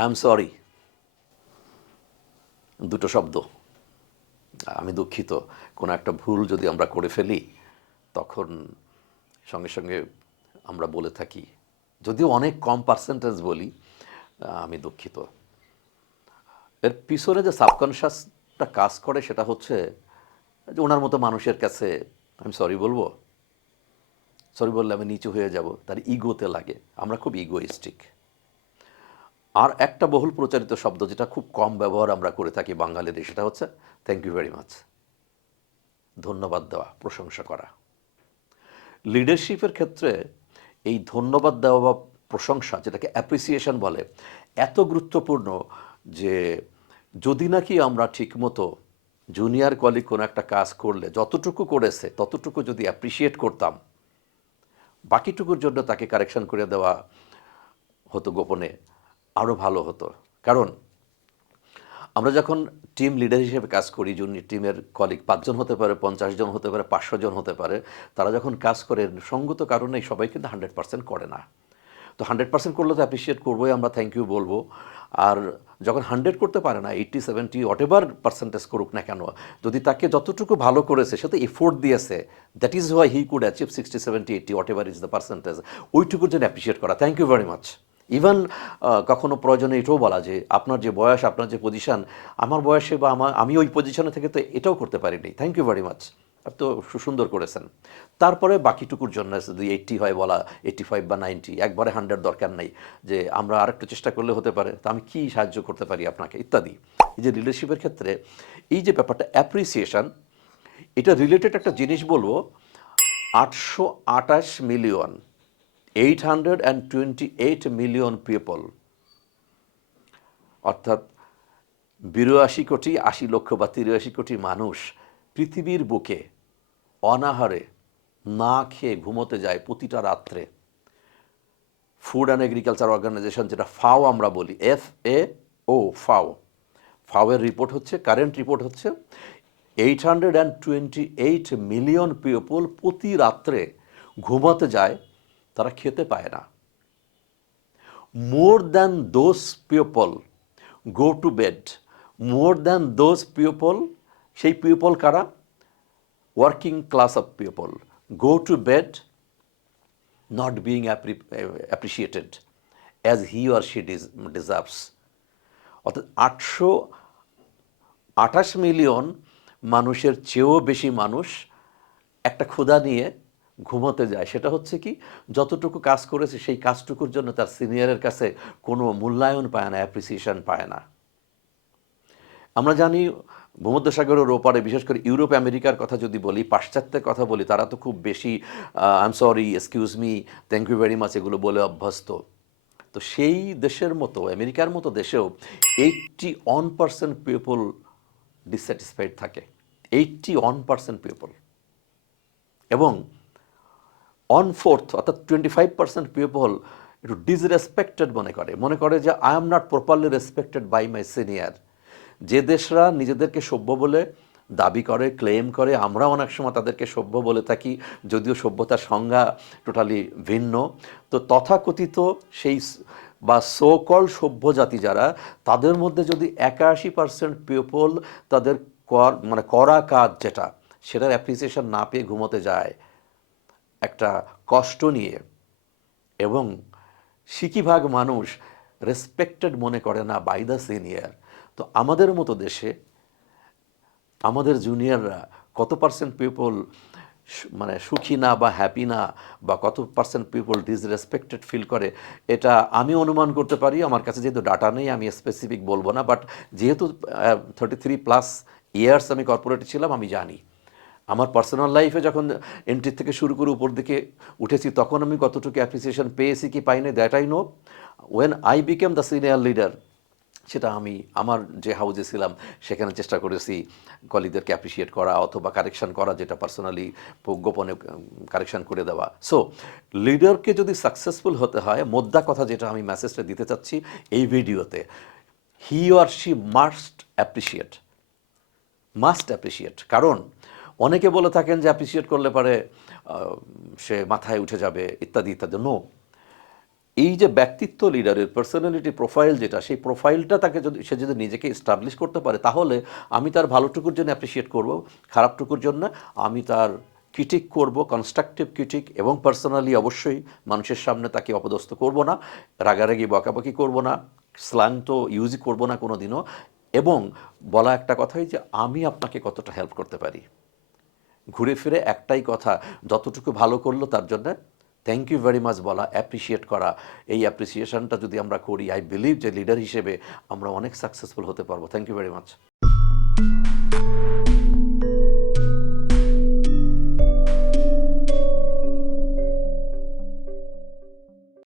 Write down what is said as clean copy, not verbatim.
I am sorry, দুটো শব্দ। আমি দুঃখিত। কোনো একটা ভুল যদি আমরা করে ফেলি তখন সঙ্গে সঙ্গে আমরা বলে থাকি, যদিও অনেক কম পার্সেন্টেজ বলি আমি দুঃখিত। এর পিছনে যে সাবকনশাসটা কাজ করে সেটা হচ্ছে যে ওনার মতো মানুষের কাছে আমি সরি বলবো, সরি বললে আমি নিচু হয়ে যাব, তার ইগোতে লাগে। আমরা খুব ইগোইস্টিক। আর একটা বহুল প্রচারিত শব্দ যেটা খুব কম ব্যবহার আমরা করে থাকি বাঙালিদের, সেটা হচ্ছে থ্যাংক ইউ ভেরি মাচ। ধন্যবাদ দেওয়া, প্রশংসা করা। লিডারশিপের ক্ষেত্রে এই ধন্যবাদ দেওয়া বা প্রশংসা, যেটাকে অ্যাপ্রিসিয়েশন বলে, এত গুরুত্বপূর্ণ যে যদি নাকি আমরা ঠিকমতো জুনিয়র কলিগ কোনো একটা কাজ করলে যতটুকু করেছে ততটুকু যদি অ্যাপ্রিসিয়েট করতাম, বাকিটুকুর জন্য তাকে কারেকশন করে দেওয়া হতো গোপনে, আরও ভালো হতো। কারণ আমরা যখন টিম লিডার হিসেবে কাজ করি, জুনিয়র টিমের কলিগ 5 জন হতে পারে, 50 জন হতে পারে, 500 জন হতে পারে, তারা যখন কাজ করে সঙ্গত কারণেই সবাই কিন্তু 100% করে না। তো 100% করলে তো অ্যাপ্রিসিয়েট করবোই, আমরা থ্যাংক ইউ বলবো। আর যখন 100 করতে পারে না, 80, 70 হোয়াট এভার পার্সেন্টেজ করুক না কেন, যদি তাকে যতটুকু ভালো করেছে সে তো এফোর্ট দিয়েছে, that is why he could achieve 60, 70, 80 whatever is the percentage, ওইটুকুর জন্য অ্যাপ্রিসিয়েট করা, thank you very much. Even কখনো প্রয়োজনে এটাও বলা যে আপনার যে বয়স, আপনার যে পজিশন, আমার বয়সে বা আমি ওই পজিশনে থেকে তো এটাও করতে পারিনি, থ্যাংক ইউ ভেরি মাচ, আপনি তো সুন্দর করেছেন। তারপরে বাকিটুকুর জন্য যদি 80 হয় বলা, 85 বা 90, একবারে 100 দরকার নেই, যে আমরা আরেকটু চেষ্টা করলে হতে পারে, তো আমি কী সাহায্য করতে পারি আপনাকে, ইত্যাদি। এই যে লিডারশিপের ক্ষেত্রে এই যে ব্যাপারটা অ্যাপ্রিসিয়েশন, এটা রিলেটেড একটা জিনিস বলবো। 828 মিলিয়ন, 828 মিলিয়ন পিপল, অর্থাৎ 82 কোটি 80 লক্ষ বা 83 কোটি মানুষ পৃথিবীর বুকে অনাহারে না খেয়ে ঘুমোতে যায় প্রতিটা রাত্রে। ফুড অ্যান্ড এগ্রিকালচার অর্গানাইজেশন, যেটা ফাও আমরা বলি, FAO, ফাও, ফাওয়ের রিপোর্ট হচ্ছে, কারেন্ট রিপোর্ট হচ্ছে 828 মিলিয়ন পিপল প্রতি রাত্রে ঘুমাতে যায়, তারা খেতে পায় না। More than those people go to bed, more than those people, সেই পিপল কারা? Working class of people, go to bed not being appreciated as he or she deserves. অর্থাৎ 828 মিলিয়ন মানুষের চেয়েও বেশি মানুষ একটা ক্ষুধা নিয়ে ঘুমোতে যায়। সেটা হচ্ছে কি, যতটুকু কাজ করেছে সেই কাজটুকুর জন্য তার সিনিয়রের কাছে কোনো মূল্যায়ন পায় না, অ্যাপ্রিসিয়েশন পায় না। আমরা জানি ভূমধ্যসাগরের ওপারে, বিশেষ করে ইউরোপ আমেরিকার কথা যদি বলি, পাশ্চাত্যের কথা বলি, তারা তো খুব বেশি I am sorry, excuse me, thank you very much এগুলো বলে অভ্যস্ত। তো সেই দেশের মতো, আমেরিকার মতো দেশেও 81% পিপল ডিসস্যাটিসফাইড থাকে, 81% পিপল। এবং 1/4 অর্থাৎ 25% পিপল একটু ডিসরেসপেক্টেড মনে করে যে I am not properly respected by my senior. যে দেশরা নিজেদেরকে সভ্য বলে দাবি করে, ক্লেম করে, আমরা অনেক সময় তাদেরকে সভ্য বলে থাকি, যদিও সভ্যতার সংজ্ঞা টোটালি ভিন্ন। তো তথাকথিত সেই বা সোকল সভ্য জাতি যারা, তাদের মধ্যে যদি 81% পিপল তাদের করা কাজ যেটা, সেটার অ্যাপ্রিসিয়েশন না পেয়ে ঘুমোতে যায় একটা কষ্ট নিয়ে, এবং সিকিভাগ মানুষ রেসপেক্টেড মনে করে না বাই দ্য সিনিয়র। তো আমাদের মতো দেশে আমাদের জুনিয়ররা কত পার্সেন্ট পিপল সুখী না বা হ্যাপি না, বা কত পার্সেন্ট পিপল ডিসরেসপেক্টেড ফিল করে, এটা আমি অনুমান করতে পারি। আমার কাছে যেহেতু ডাটা নেই, আমি স্পেসিফিক বলবো না, বাট যেহেতু 33+ ইয়ার্স আমি কর্পোরেটে ছিলাম, আমি জানি। আমার পার্সোনাল লাইফে যখন এন্ট্রি থেকে শুরু করে উপর দিকে উঠেছি, তখন আমি কতটুকু অ্যাপ্রিসিয়েশন পেয়েছি কি পাইনি, that I know. When I became the senior leader, সেটা আমি আমার যে হাউজে ছিলাম সেখানে চেষ্টা করেছি কলিগদেরকে অ্যাপ্রিসিয়েট করা অথবা কারেকশন করা, যেটা পার্সোনালি গোপনে কারেকশন করে দেওয়া। সো লিডারকে যদি সাকসেসফুল হতে হয়, মোদ্দা কথা যেটা আমি মেসেজটা দিতে চাচ্ছি এই ভিডিওতে, he or she must appreciate. কারণ অনেকে বলে থাকেন যে অ্যাপ্রিসিয়েট করলে পারে সে মাথায় উঠে যাবে, ইত্যাদি ইত্যাদি। নো, এই যে ব্যক্তিত্ব লিডারের পার্সোনালিটি প্রোফাইল যেটা, সেই প্রোফাইলটা তাকে যদি সে যদি নিজেকে এস্টাবলিশ করতে পারে, তাহলে আমি তার ভালোটুকুর জন্য অ্যাপ্রিসিয়েট করব, খারাপটুকুর জন্য আমি তার ক্রিটিক করব, কনস্ট্রাকটিভ ক্রিটিক, এবং পার্সোনালি অবশ্যই মানুষের সামনে তাকে অপদস্থ করব না, রাগারাগি বকাবকি করব না, স্ল্যাং তো ইউজই করব না কোনো দিনও, এবং বলা একটা কথাই যে আমি আপনাকে কতটা হেল্প করতে পারি। ঘুরে ফিরে একটাই কথা, যতটুকু ভালো করলো তার জন্য থ্যাংক ইউ ভেরি মাচ বলা, অ্যাপ্রিসিয়েট করা। এই অ্যাপ্রিসিয়েশনটা যদি আমরা করি, আই বিলিভ যে লিডার হিসেবে আমরা অনেক সাকসেসফুল হতে পারবো। Thank you very much.